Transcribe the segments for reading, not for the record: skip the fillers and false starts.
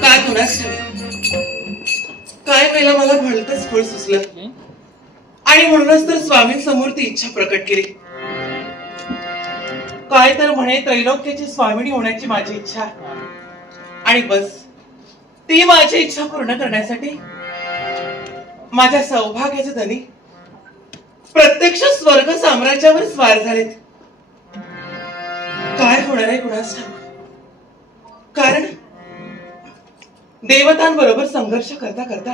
काय कुणास काय वेळेला मला भलतच फळ सुचलं आणि म्हणूनच तर स्वामींसमोर ती इच्छा प्रकट केली. काय तर म्हणे त्रैलोक्याची स्वामिनी होण्याची माझी इच्छा आणि बस ती माझी इच्छा पूर्ण करण्यासाठी माझ्या सौभाग्याचे धनी प्रत्यक्ष स्वर्ग साम्राज्यावर स्वार झालेत. काय होणार आहे कुणास ठाऊक. कारण देवतांबरोबर संघर्ष करता करता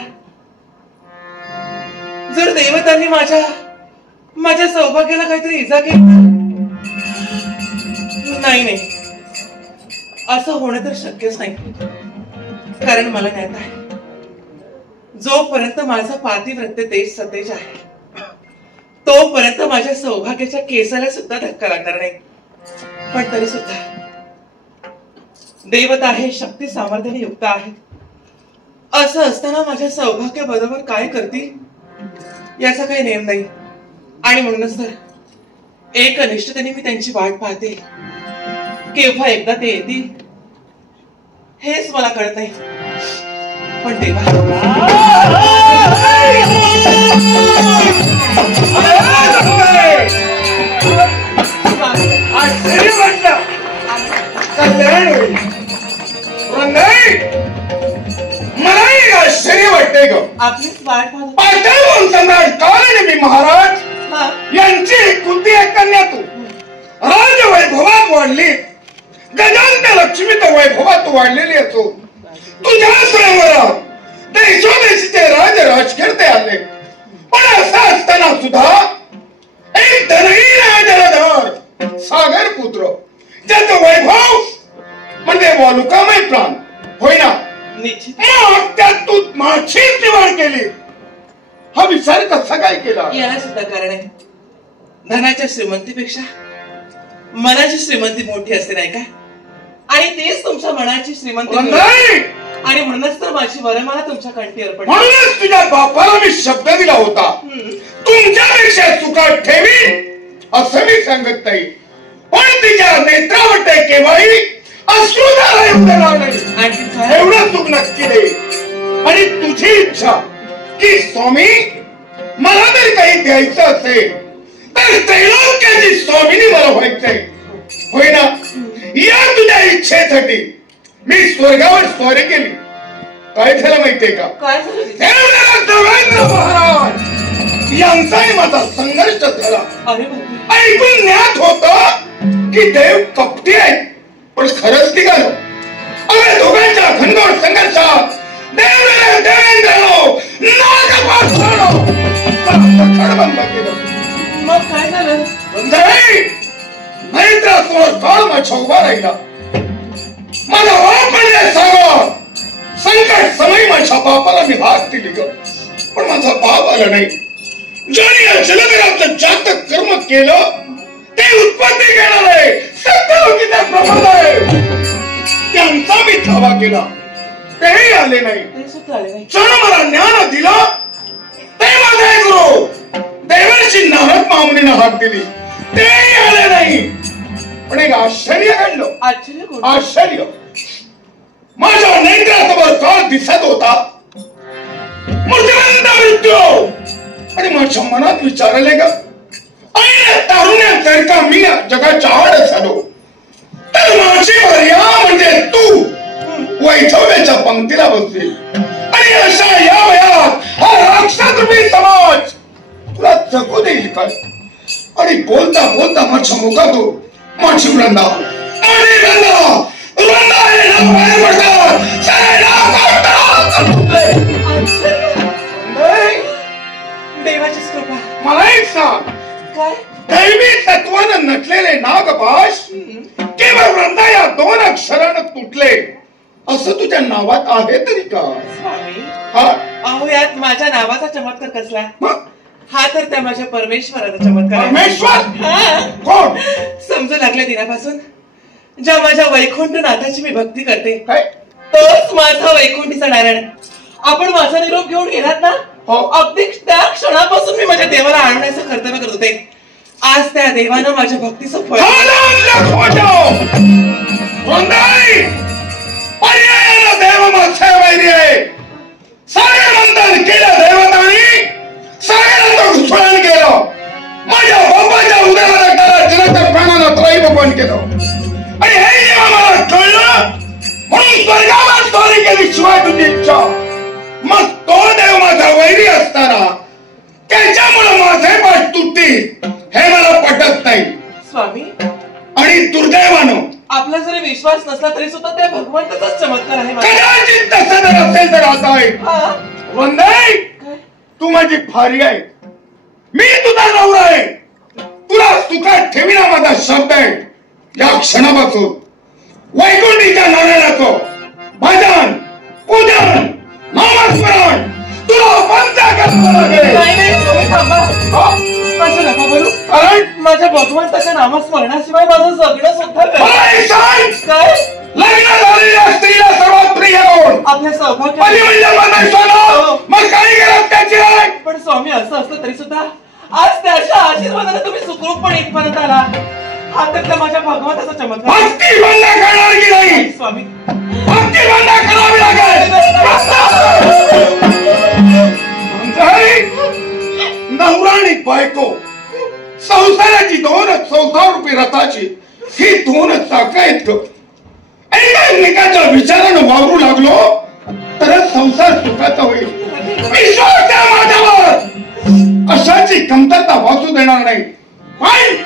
जर देवतांनी माझ्या सौभाग्याला काहीतरी इजा केली नाही असं होणं तर शक्यच नाही. कारण मला ज्ञात आहे जोपर्यंत माझा पातिव्रत्य तेज सतेज आहे तोपर्यंत माझ्या सौभाग्याच्या केसाला सुद्धा धक्का लागणार नाही. पण तरी सुद्धा देवता आहे शक्ती सामर्थ्याने युक्त आहे. असं असताना माझ्या सौभाग्य बरोबर काय करतील याचा काही नेम नाही. आणि म्हणूनच तर एकनिष्ठतेने मी त्यांची वाट पाहते. केव्हा एकदा ते येतील हेच मला कळत नाही. पण तेव्हा मलाही आश्चर्य वाटते ग. आपलीच वाट पाठवून सम्राट कालनेमी महाराज यांची कुंती एक कन्या तू राजवैभवात वाढली. गजांत लक्ष्मीत वैभवात वाढलेली असो तुझ्या स्वयंवरात देशोदेशीचे राजखेळते आले. पण असं असताना सुद्धा एक धनहीन जलधर सागर पुत्र ज्याचं वैभव म्हणजे वालुकामय प्राण होईना मग त्यात तू माझीच निवड केली. हा विचार कसा काय केला. याला सुद्धा कारण आहे. धनाच्या श्रीमंतीपेक्षा मनाची श्रीमंती मोठी असते नाही का. आणि तेच तुमच्या मनाची श्रीमंती आणि म्हणूनच तर माझी वरमाला तुमच्या कंठी अर्पण. म्हणूनच तुझ्या बापाला मी शब्द दिला होता तुमच्यापेक्षा चुका ठेवी असं मी सांगत नाही. पण तिच्या नेत्रावरती केव्हाही अश्रुधारा येणार नाही एवढं चूक नक्की दे. आणि तुझी इच्छा की स्वामी मला जर काही द्यायचं असेल तर त्रैलोक्याची स्वामिनी मला व्हायचंय होईना. या तुझ्या इच्छेसाठी मी स्वर्गावर स्वारी केली. काय झालं माहितीये का. देवेंद्र महाराज यांचाही माझा संघर्ष झाला. ऐकून ज्ञात होत की देव कपटी आहे पण खरंच निघालो. अरे दोघांच्या घनघोर संघर्षात खडबंद केलं. मग काय झालं. नैत्रासमोर काळ माझ्या उभा राहिला. मला वापरले सांगा संकट समय माझ्या बापाला मी भाग दिली ग. पण माझा बाप आला नाही. ज्याने या जलधराचं जातक कर्म केलं ते उत्पत्ती घेणार आहे. सत्यलोकीचा प्रमाण आहे. त्यांचा मी धावा केला तेही आले नाही. क्षण मला ज्ञान दिलं ते माझे गुरु देवर्षी नारद मामुनीने हात दिली तेही आले नाही. पण एक आश्चर्य घडलं. आश्चर्य माझ्या नेत्रासमोर काळ दिसत होता मृत्यू आणि माझ्या मनात विचारले ग तारुण्या जर का मी जगाच्या आड झालो तर माझी मर्या म्हणजे तू वैभव्याच्या पंक्तीला बसली. आणि अशा या वयात हा राक्षसरूपी समाज तुला जगू देईल काय. आणि बोलता बोलता माझ्या मुखातून माझी वृंदा आणि वृंदा हे नाव बाहेर पडतात. सारे नाव देवाची कृपा. मला एक सांग काय दैवी तत्वानं नटलेले नागपाश केवळ वृंदा या दोन अक्षरानं तुटले असं तुझ्या नावात आहे तरी का. स्वामी हा अहो यात माझ्या नावाचा चमत्कार कसला. हा तर त्या माझ्या परमेश्वराचा चमत्कार. परमेश्वर कोण. समजू लागल्या दिनापासून ज्या माझ्या वैकुंठ नाथाची मी भक्ती करते काय तोच माझा वैकुंठीचा नारायण. आपण माझा निरोप घेऊन गेलात ना अगदी त्या क्षणापासून मी माझ्या देवाला आणण्याचं कर्तव्य करत होते. आज त्या देवानं माझ्या भक्तीचं फळ पर्यायानं देव मत्स्य वैरी आहे. सागर मंथन केलं देवतांनी, सागराचं घुसळण केलं. माझ्या बाबाच्या उदराला त्याला जनाच्या प्राणाला त्रयीभवन केलं. आणि हे जेव्हा मला कळलं म्हणून स्वर्गावर चोरी केली शिवाय तुझी इच्छा. मग तो देव माझा वैरी असताना त्याच्यामुळे माझे पाठ तुटतील हे मला पटत नाही स्वामी. आणि दुर्दैवानं आपला जरी विश्वास नसला तरी सुद्धा त्या भगवंताचाच चमत्कार आहे. कदाचित तसं जर असेल तर आता आहे वंदे, तू माझी भारी आहे, मी तुझा नवरा आहे. तुला सुखात ठेविना माझा शब्द आहे. या क्षणापासून वैकुंठीच्या नारायणाचं भजन पूजन नामस्मरण तुला बंद करावं लागेल. असं नका बोलू, कारण माझ्या भगवंताच्या नामस्मरणाशिवाय माझं जगणं सुद्धा काय. लग्न झालेल्या स्त्रीला सर्वात प्रिय कोण? आपल्या सौभाग्य. मग काही गरज त्याची आहे. पण स्वामी असं असलं तरी सुद्धा आज त्याच्या आशीर्वादाने तुम्ही सुखरूपपणे इथपर्यंत आला. हा तर माझ्या भगवंताचा चमत्कार. भक्ती बंद करणार की नाही स्वामी? भक्ती बंद करावी लागेल. नवरा आणि बायको संसाराची दोनच संसार रूपी रथाची ही दोनच चाकं आहेत. एकमेकाच्या विचारानं वावरू लागलो तरच संसार सुखाचा होईल. विश्वास द्या माझ्यावर. अशाची कमतरता वाचू देणार नाही. पण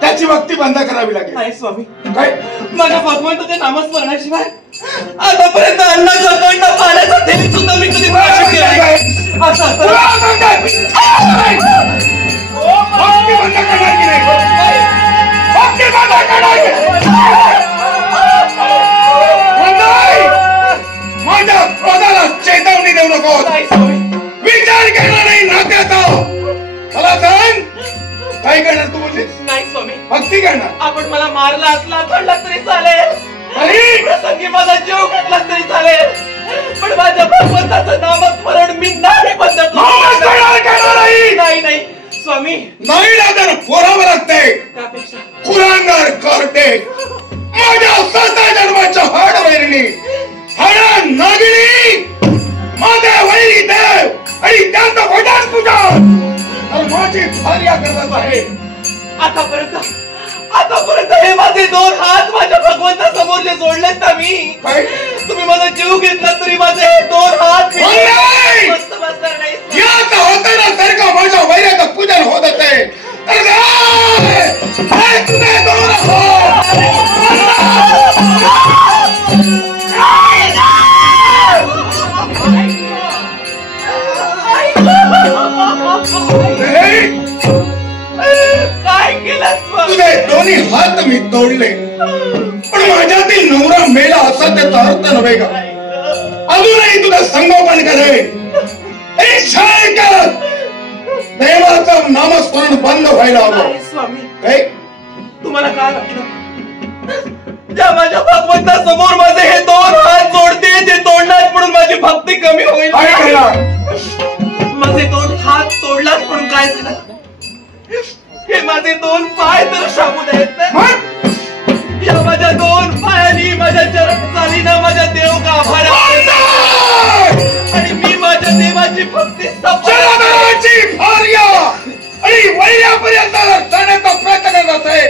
त्याची भक्ती बंद करावी लागेल. नाही स्वामी, काय माझ्या भगवंताच्या नामस्मरणाशिवाय आतापर्यंत अन्नाचा कंड पाण्याचा थेंब सुद्धा मी कधी प्राशन केला नाही. असं भक्ती बंद करणार की नाही? भक्ती बंद करणार की माझ्या क्रोधाला चेतवणी देऊ नको. विचार करणार नाही नात्याचा. मला सांग काय करणार तू बोललीस? नाही स्वामी, भक्ती करणार. आपण मला मारला असला चढला तरी चालेल, प्रसंगी माझा जीव घेतला तरी चालेल, पण माझ्या भगवंताचं नामस्मरण मी नाही बंद करणार. नाही नाही स्वामी, नाही लागणार पोरावं लागते. त्यापेक्षा कुरांगार करते. माझ्या 7 जन्माच्या हाड वैरणी हाडा नागिणी माझ्या वैरी देव आणि त्यांचा भजन पूजा माझी भार्या करत आहे. आतापर्यंत हे माझे 2 हात माझ्या भगवंता समोर जे जोडलेत ना मी, तुम्ही माझा जीव घेतला तरी माझे हे 2 हात मस्त बसणार नाही. याच होताना सारखं माझ्या वैर्याचं पूजन होत असे तर तुझे 2 हात काय केलं? तुझे 2 हात मी तोडले, पण माझ्यातील नवरा मेला असा त्याचा अर्थ नव्हे का? अजूनही तुझं संगोपन करे. देवाचं नामस्मरण बंद व्हायला हवं. स्वामी, तुम्हाला काय वाटलं ज्या माझ्या भगवंता समोर माझे हे 2 हात जोडते ते तोडणार म्हणून माझी भक्ती कमी होईल? माझे 2 हात तोडलाच म्हणून काय झालं? हे माझे 2 पाय तर शाबूत आहेत. या माझ्या 2 पायांनी माझ्या चरण चालीनं माझ्या देव गाभाऱ्या आणि मी माझ्या देवाची भक्ती सफलची भार्या आणि वैर्यापर्यंत जाण्याचा प्रयत्न करत आहे.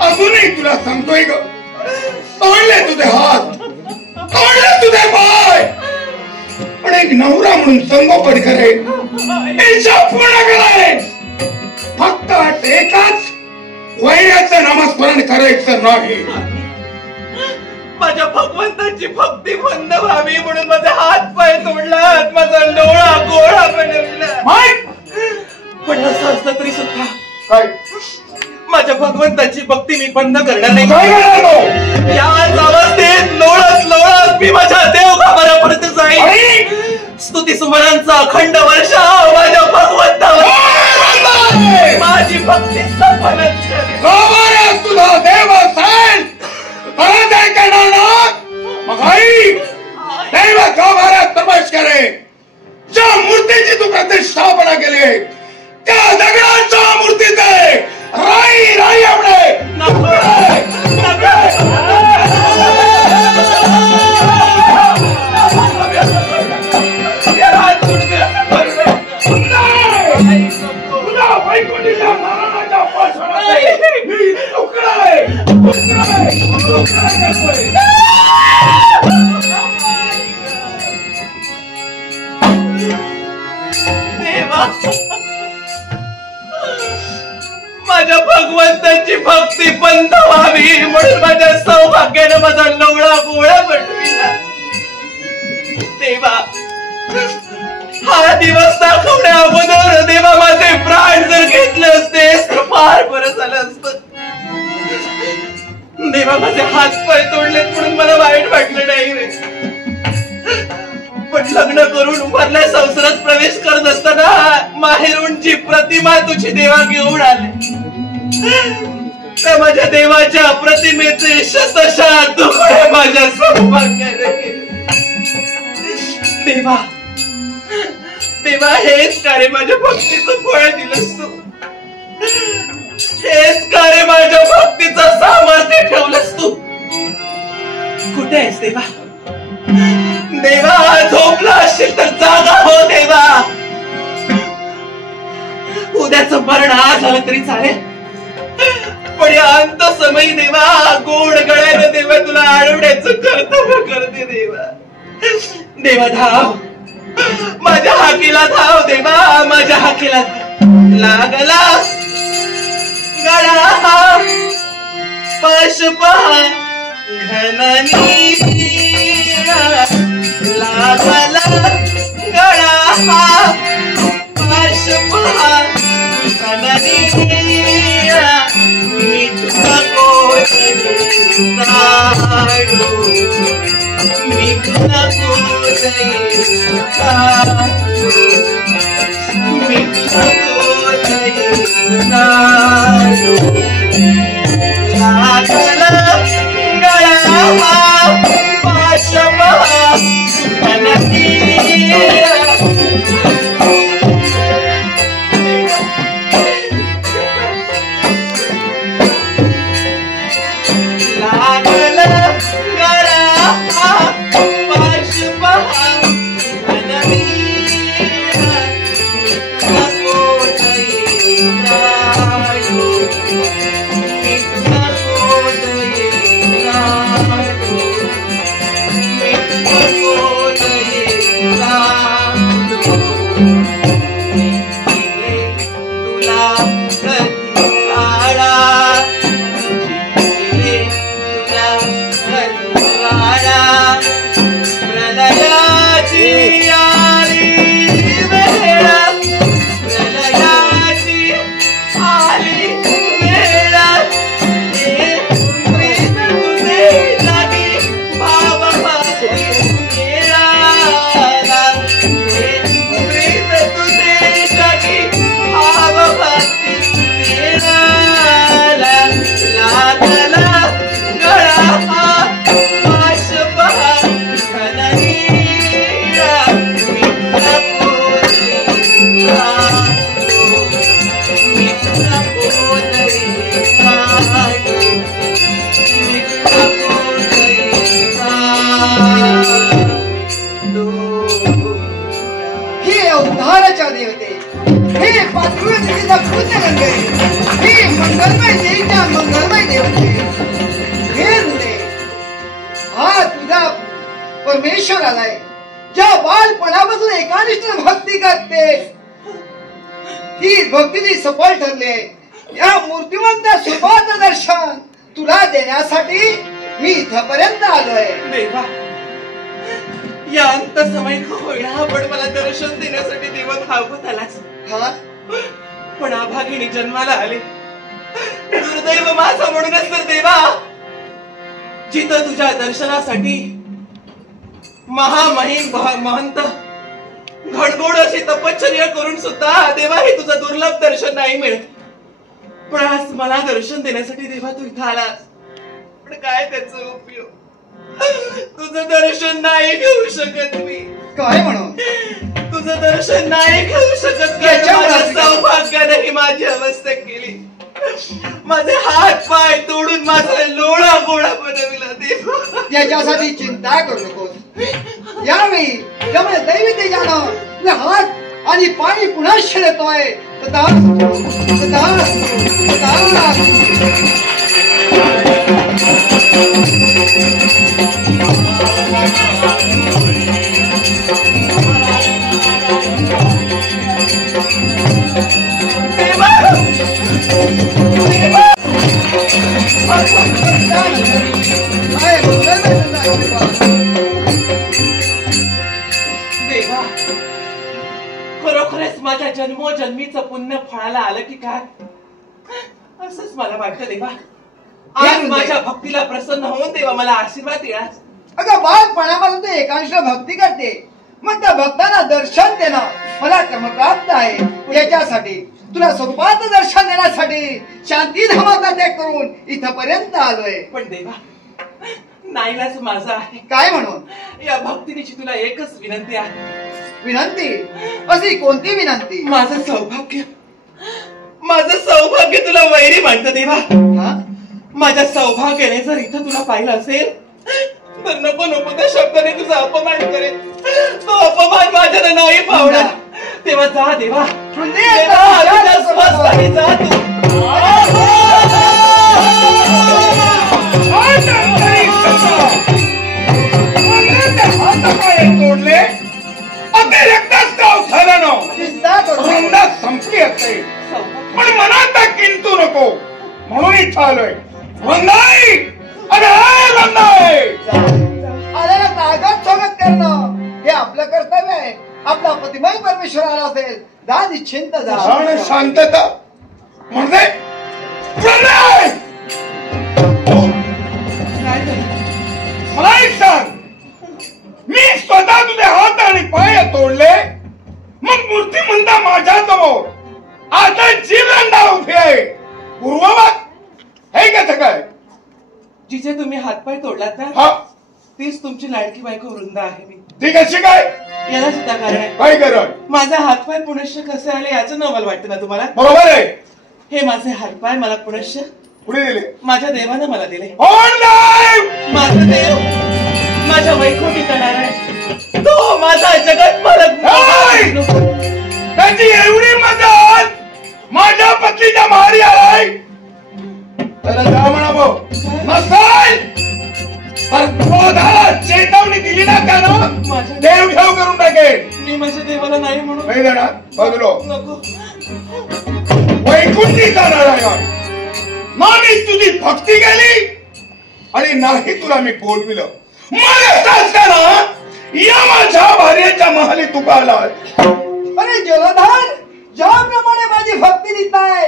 अजूनही तुला सांगतोय ग, तोडले तुझे हात, तोडले तुझे पाय, पण एक नवरा म्हणून संगोपन करे, इच्छा पूर्ण करे. फक्त एकाच वैर्याचं नामस्मरण करायचं नाही. माझ्या भगवंताची भक्ती बंद व्हावी म्हणून माझे हात पाय तोडलात, माझा डोळा गोळा बनवला. पण असं असलं तरी सुद्धा काय माझ्या भगवंताची भक्ती मी बंद करणार नाही. याच अवस्थेत लोळत मी माझ्या देव गाभाऱ्यापर्यंत जाईल. स्तुती सुमनांचा अखंड वर्षा माझ्या भगवंतावर माझी भक्ती सफलच करेल. तुला नाही करणार ना मग आई दैव गाभाऱ्यात प्रवेश करे. ज्या मूर्तीची तू प्रतिष्ठापना केली त्या दगडाच्या मूर्तीचे राई राई आपले माझ्या भगवंताची भक्ती बंद व्हावी म्हणून माझ्या सौभाग्याने माझा नवळा गोळा बनविला. देवा हा दिवस दाखवण्या अगोदर देवा माझे प्राण जर घेतले असते तर फार बरं झालं असतं. देवा माझे हात पाय तोडलेत म्हणून मला वाईट वाटलं नाही रे. पण लग्न करून उभारल्या संसारात प्रवेश करत असताना माहेरून जी प्रतिमा तुझी देवा घेऊन आले त्या माझ्या देवाच्या प्रतिमेचे शतशः तुकडे माझ्या सौभाग्याने केले. देवा देवा हेच का रे माझ्या भक्तीचं फळ दिलंस तू. हेच का रे माझ्या भक्तीचं सामर्थ्य ठेवलंस तू. कुठे आहेस देवा. देवा झोपला असशील तर जागा हो देवा. उद्याचं मरण आज झालं तरी चालेल पण या अंत समयी देवा गोड गळ्यानं देवा तुला आळवण्याचं कर्तव्य करते देवा. देवा धाव माझ्या हाकेला धाव देवा माझ्या हाकेला लागला गळा पाश पहा घननी लागला गळा पाश पहा घननी मिठा कोणी साडू मिठा कोणी साडू मिठा कोणी साडू लागला गळा पाश पहा घननी परमेश्वर आलाय ज्या बालपणापासून एकानिष्ठ भक्ती करते ती भक्ती सफल ठरली. या मूर्तिवंत सुपाचं दर्शन तुला देण्यासाठी मी इथपर्यंत आलोय. देवा या अंत समय होईना पण मला दर्शन देण्यासाठी देव धावत आलाच. हा पण अभागिणी जन्माला आले. दुर्दैव माझं म्हणूनच तर देवा जिथं तुझ्या दर्शनासाठी महामहिम महंत घडघोड अशी तपश्चर्या करून सुद्धा देवा हे तुझं दुर्लभ दर्शन नाही मिळत. पण आज मला दर्शन देण्यासाठी देवा तू इथं आलास. पण काय त्याचा उपयोग? तुझं दर्शन नाही घेऊ शकत मी. काय म्हणून? तुझं दर्शन नाही घेऊ शकत. माझ्या सौभाग्याने ही माझी अवस्था केली. माझे हात पाय तोडून माझा लोळा गोळा बनविला देव. त्याच्यासाठी चिंता करू नकोस. यावेळी त्यामुळे दैवी तेजानं तुझे हात आणि पाणी पुन्हा शिरतोय. देवा, खरोखरच माझ्या जन्मोजन्मीचं पुण्य फळाला आलं की काय असंच मला वाटतं देवा. आज माझ्या भक्तीला प्रसन्न होऊन देवा मला आशीर्वाद देणार. अगं बालपणापासून तू एकांश भक्ती करते, मग त्या भक्तांना दर्शन देणं मला क्रमप्राप्त आहे. याच्यासाठी तुला स्वरूपाचं दर्शन देण्यासाठी शांती धामाचा त्याग करून इथपर्यंत आलोय. पण देवा, नाईलाज माझा आहे. काय म्हणून? या भक्तिनीची तुला एकच विनंती आहे. विनंती? अशी कोणती विनंती? माझं सौभाग्य तुला वैरी म्हणतं देवा. माझ्या सौभाग्याने जर इथं तुला पाहिलं असेल तर नको नको त्या शब्दाने तुझा अपमान करेल. तो अपमान माझ्याला नाही पावणार. तेव्हा जा देवा, जा तू. तोडले अगदी रक्तस्त्राव झालं संपली असते, पण मनात किंतु नको म्हणून इच्छा आलोय. वंदाई आलेला ताकद स्वागत करणं हे आपलं कर्तव्य आहे. आपला प्रतिमय परमेश्वर आला असेल जा निश्चिंत जा. शांतता म्हणजे मला एक सांग, मी स्वतः तुझे हात आणि पाय तोडले, मग मूर्ती म्हणता माझ्या समोर आता जीवनदा उभी आहे. पूर्ववत हे कसं काय? जिचे तुम्ही हातपाय तोडलात ना तीच तुमची लाडकी बायको वृंदा आहे मी. ती कशी काय? याला सुद्धा कारण आहे. काय कारण? माझे हातपाय पुनश्य कसे आले याचं नवल वाटतं ना तुम्हाला? बरोबर आहे. हे माझे हातपाय मला पुनश्य कुणी दिले? माझ्या देवानं मला दिले. माझा देव माझ्या वैकुंठी जाणार आहे. तो माझा जगत मालक. त्याची एवढी मदत माझ्या पत्नीच्या मारी आलाय. त्याला जा म्हणावं. नसेल तर क्रोधाला चेतावणी दिली ना त्यानं देव घेऊ करून टाकेल. मी माझ्या देवाला नाही म्हणून नाही देणार. बाजूलो नको. वैकुंठी जाणार आहे. नाही तुझी भक्ती केली आणि नाही तुला मी बोलविलं. मला या माझ्या भार्याच्या महाली तू आला. अरे जलधार, ज्याप्रमाणे माझी भक्ती नीत आहे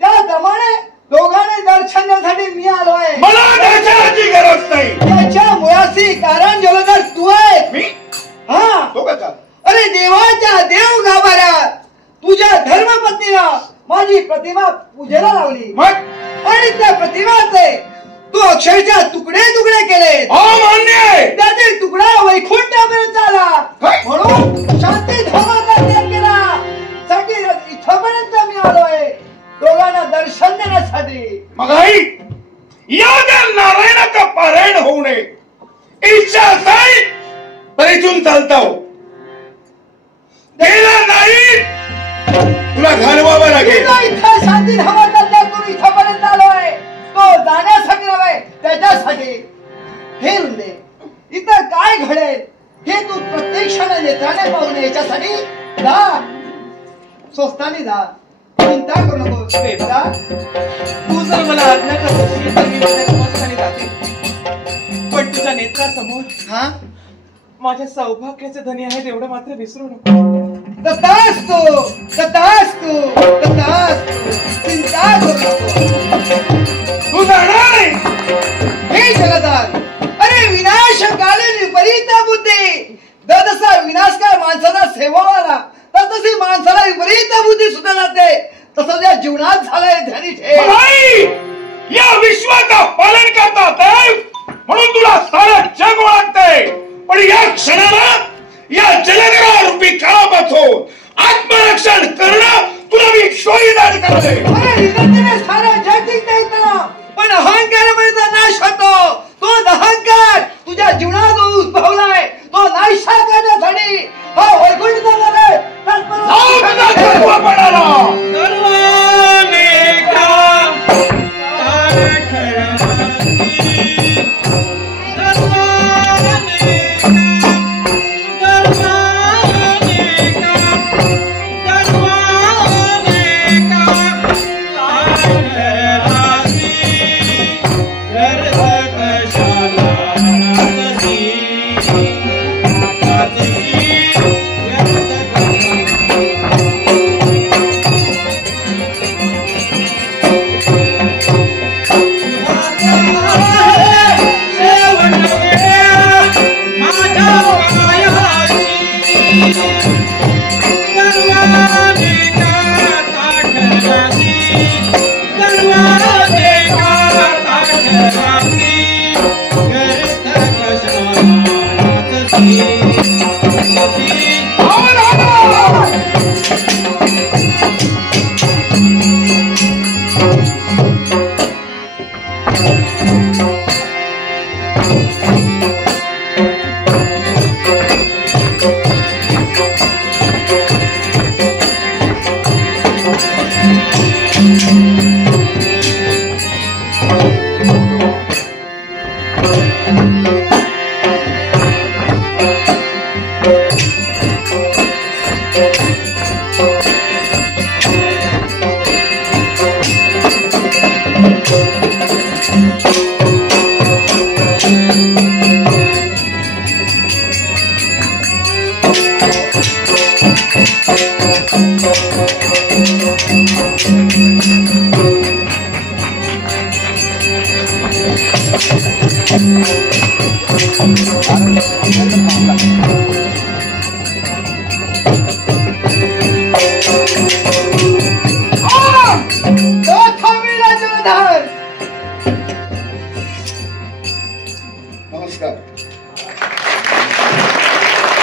त्याप्रमाणे दोघांनी दर्शन देण्यासाठी मी आलोय. मला दर्शनाची गरज नाही. त्याच्या मुळाशी कारण जलधार तू आहे. मी? हा, तो कसा? अरे देवाच्या देव गाभाऱ्यात तुझ्या धर्मपत्नीला माझी प्रतिमा पूजेला लावली आणि त्या प्रतिमाचे तू अक्षरशः तुकडे तुकडे केले. मान्य आहे. त्यातील तुकडा वैकुंठापर्यंत आला. म्हणून शांती धामाचा त्याग केला साठी इथपर्यंत मी आलोय दोघांना दर्शन देण्यासाठी. मग आई या नारायणाचा पारायण होऊ नये इच्छा असेल तर इथून चालता हो. गेला नाही तुला घालवावं लागेल. इथं शांती धामाचा त्याग करून इथपर्यंत आलोय तो जाण्यासाठी नव्हे त्याच्यासाठी. हे रुंदे, इथं काय घडेल हे तू प्रत्यक्षाने नेत्राने पाहून याच्यासाठी जा. स्वस्तानी जा, चिंता करू नको. तू जर मला आज्ञा करशील तर मी स्वस्तानी जाते. पण तुझ्या नेत्रासमोर माझ्या सौभाग्याचे धनी आहेत एवढं मात्र विसरू नको. तथास्तु, तथास्तु, तथास्तु. चिंता करू नको. तू जाणार नाही. हे जगदार, अरे विनाशकालीन विपरीत बुद्धी जसा विनाशकाळ माणसाला सेवावाला तशी माणसाला विपरीत बुद्धी सुद्धा जाते. तसं या जीवनात झालंय. ध्यानी ठेव. या विश्वाचा पालन करता देव म्हणून तुला सारं जग ओळखते. पण या क्षणाला या जलधरारूपी काळापासून आत्मरक्षण करणं तुला मी शोधीदार करते. सारं जग जिंकता येतं, पण अहंकारामुळे नाश होतो. तो अहंकार तुझ्या जीवनात उद्भवलाय, तो नाशा करण्यासाठी हा वैकुंठ झालेला आहे.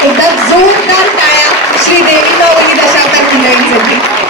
एकदा जोरदार टाळ्या श्री देवी नवली दशावतार मंडळींसाठी.